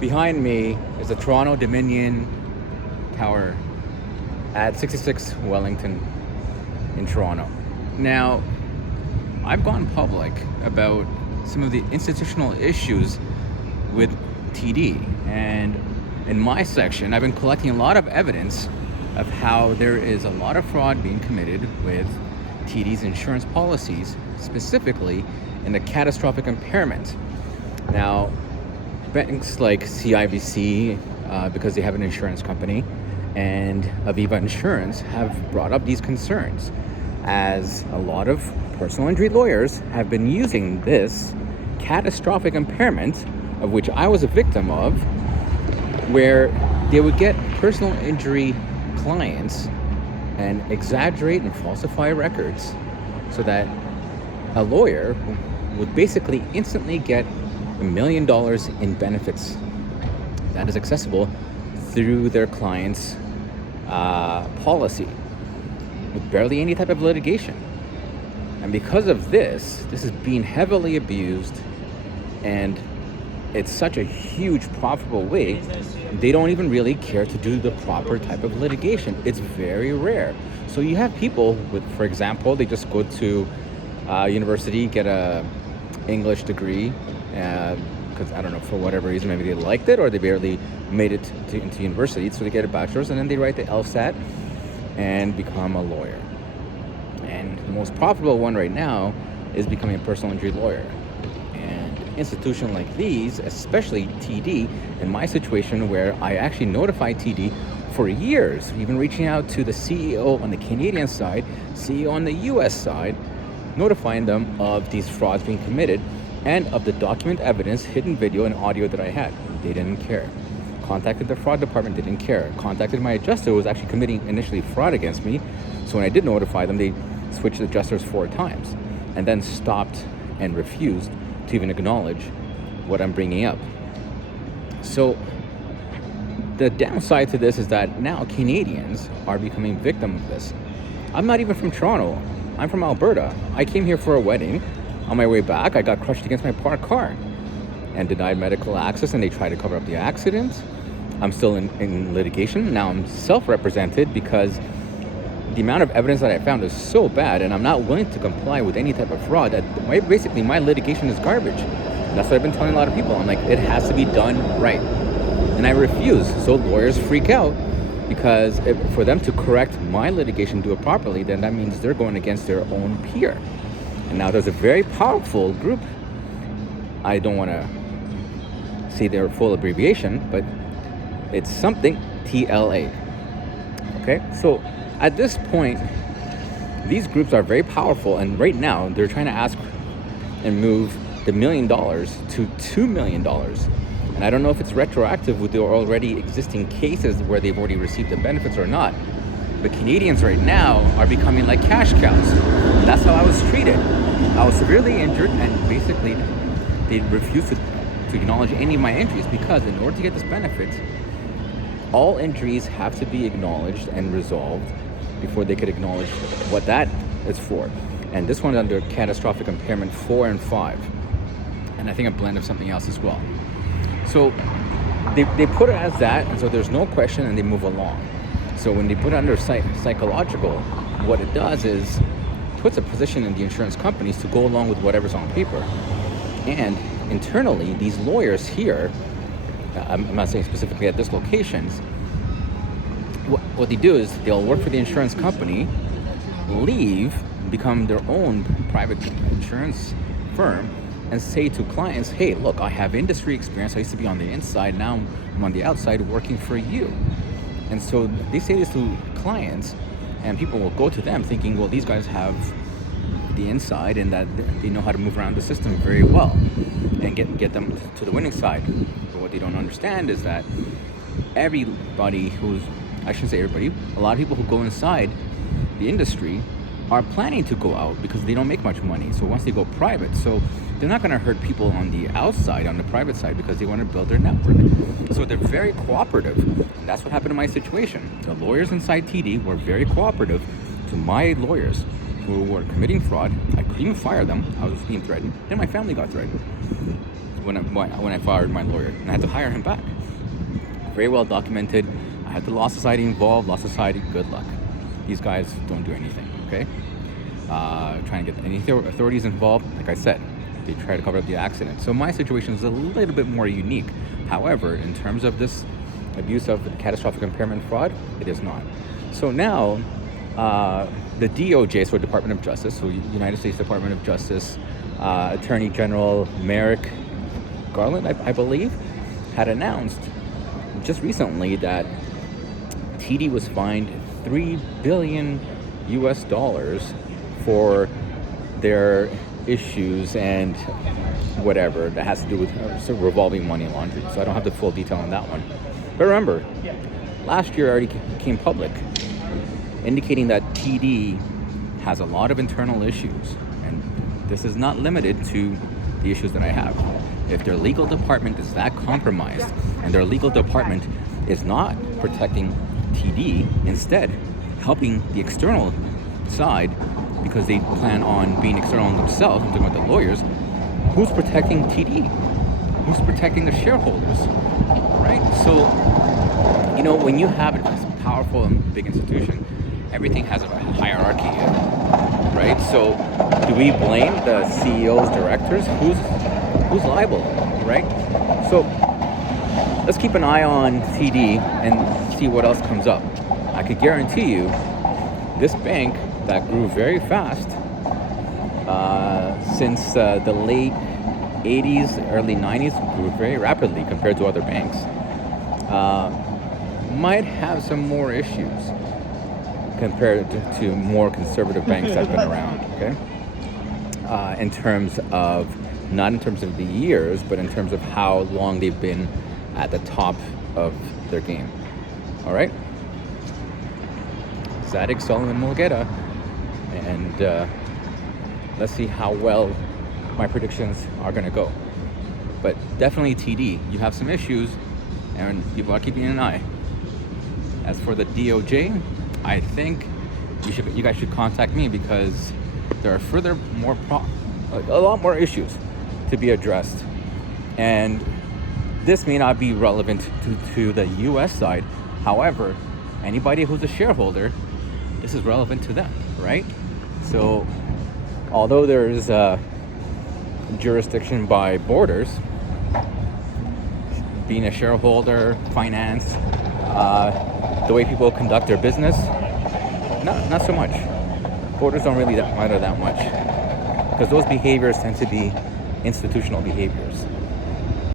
Behind me is the Toronto Dominion Tower at 66 Wellington in Toronto. Now, I've gone public about some of the institutional issues with TD, and in my section, I've been collecting a lot of evidence of how there is a lot of fraud being committed with TD's insurance policies, specifically in the catastrophic impairment. Now, banks like CIBC, because they have an insurance company, and Aviva Insurance have brought up these concerns, as a lot of personal injury lawyers have been using this catastrophic impairment, of which I was a victim of, where they would get personal injury clients and exaggerate and falsify records so that a lawyer would basically instantly get $1 million in benefits that is accessible through their client's policy with barely any type of litigation. And because of this is being heavily abused, and it's such a huge profitable way, they don't even really care to do the proper type of litigation. It's very rare. So you have people with, for example, they just go to university, get a English degree, because I don't know, for whatever reason, maybe they liked it or they barely made it into university, so they get a bachelor's and then they write the LSAT and become a lawyer. And the most profitable one right now is becoming a personal injury lawyer. And an institution like these, especially TD, in my situation where I actually notified TD for years, even reaching out to the CEO on the Canadian side, CEO on the US side, notifying them of these frauds being committed and of the document evidence, hidden video and audio that I had. They didn't care. Contacted the fraud department, they didn't care. Contacted my adjuster, who was actually committing initially fraud against me. So when I did notify them, they switched adjusters 4 times and then stopped and refused to even acknowledge what I'm bringing up. So the downside to this is that now Canadians are becoming victim of this. I'm not even from Toronto. I'm from Alberta. I came here for a wedding. On my way back, I got crushed against my parked car and denied medical access, and they tried to cover up the accident. I'm still in litigation. Now I'm self-represented because the amount of evidence that I found is so bad, and I'm not willing to comply with any type of fraud, that basically my litigation is garbage. And that's what I've been telling a lot of people. I'm like, it has to be done right. And I refuse. So lawyers freak out because for them to correct my litigation, do it properly, then that means they're going against their own peer. And now there's a very powerful group. I don't want to say their full abbreviation, but it's something TLA. Okay, so at this point, these groups are very powerful, and right now they're trying to ask and move the $1 million to $2 million. And I don't know if it's retroactive with the already existing cases where they've already received the benefits or not. But Canadians right now are becoming like cash cows. That's how I was treated. I was severely injured, and basically they refused to acknowledge any of my injuries, because in order to get this benefit, all injuries have to be acknowledged and resolved before they could acknowledge what that is for. And this one's under catastrophic impairment 4 and 5. And I think a blend of something else as well. So they put it as that, and so there's no question, and they move along. So when they put it under psychological, what it does is puts a position in the insurance companies to go along with whatever's on paper. And internally, these lawyers here, I'm not saying specifically at this locations, what they do is they'll work for the insurance company, leave, become their own private insurance firm, and say to clients, hey, look, I have industry experience. I used to be on the inside. Now I'm on the outside working for you. And so they say this to clients, and people will go to them thinking, well, these guys have the inside and that they know how to move around the system very well and get them to the winning side. But what they don't understand is that everybody I shouldn't say everybody, a lot of people who go inside the industry are planning to go out because they don't make much money. So once they go private, so they're not going to hurt people on the outside, on the private side, because they want to build their network. So they're very cooperative. And that's what happened in my situation. The lawyers inside TD were very cooperative to my lawyers who were committing fraud. I couldn't even fire them. I was being threatened. Then my family got threatened. when I fired my lawyer, and I had to hire him back. Very well documented. I had the Law Society involved. Law Society, good luck. These guys don't do anything, okay? Trying to get any authorities involved, like I said, they try to cover up the accident. So my situation is a little bit more unique. However, in terms of this abuse of catastrophic impairment fraud, it is not. So now, the DOJ, so Department of Justice, so United States Department of Justice, Attorney General Merrick Garland, I believe, had announced just recently that TD was fined $3 billion for their issues and whatever that has to do with revolving money laundering. So I don't have the full detail on that one. But remember, last year already came public, indicating that TD has a lot of internal issues. And this is not limited to the issues that I have. If their legal department is that compromised and their legal department is not protecting TD, instead helping the external side because they plan on being external themselves and doing with the lawyers, who's protecting TD? Who's protecting the shareholders, right? So, when you have a powerful and big institution, everything has a hierarchy, right? So do we blame the CEOs, directors? Who's liable, right? So let's keep an eye on TD and see what else comes up. I could guarantee you this bank that grew very fast since the late 80s, early 90s, grew very rapidly compared to other banks, might have some more issues compared to more conservative banks that have been around, okay? Not in terms of the years, but in terms of how long they've been at the top of their game, all right? Zadig, Solomon, Mulgeta, and let's see how well my predictions are gonna go. But definitely TD, you have some issues, and people are keeping an eye. As for the DOJ, I think you guys should contact me because there are a lot more issues to be addressed, and this may not be relevant to the U.S. side. However, anybody who's a shareholder, this is relevant to them, right? So, although there is a jurisdiction by borders, being a shareholder, finance, the way people conduct their business, not so much. Borders don't really matter that much because those behaviors tend to be institutional behaviors.